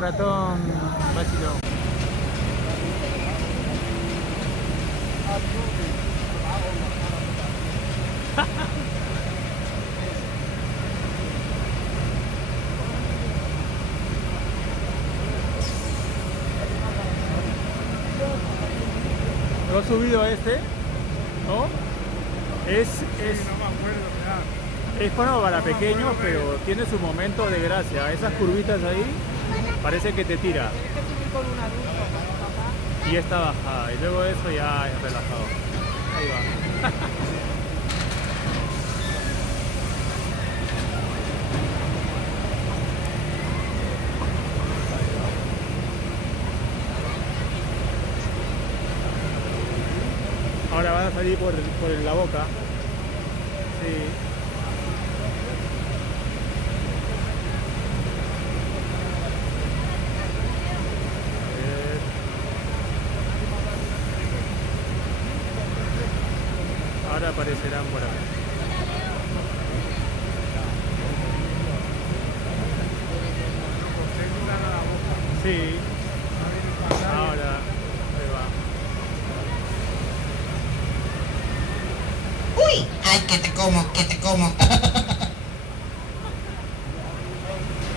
ratón vaciló. ¿Lo has subido a este? ¿No? Es bueno para pequeños, pero tiene su momento de gracia. Esas curvitas ahí parece que te tira. Y esta bajada. Y luego eso ya es relajado. Ahí va. Ahora van a salir por la boca. Sí. Ahora aparecerán por acá. Sí. Ahora. Ahí va. ¡Uy! ¡Ay, que te como!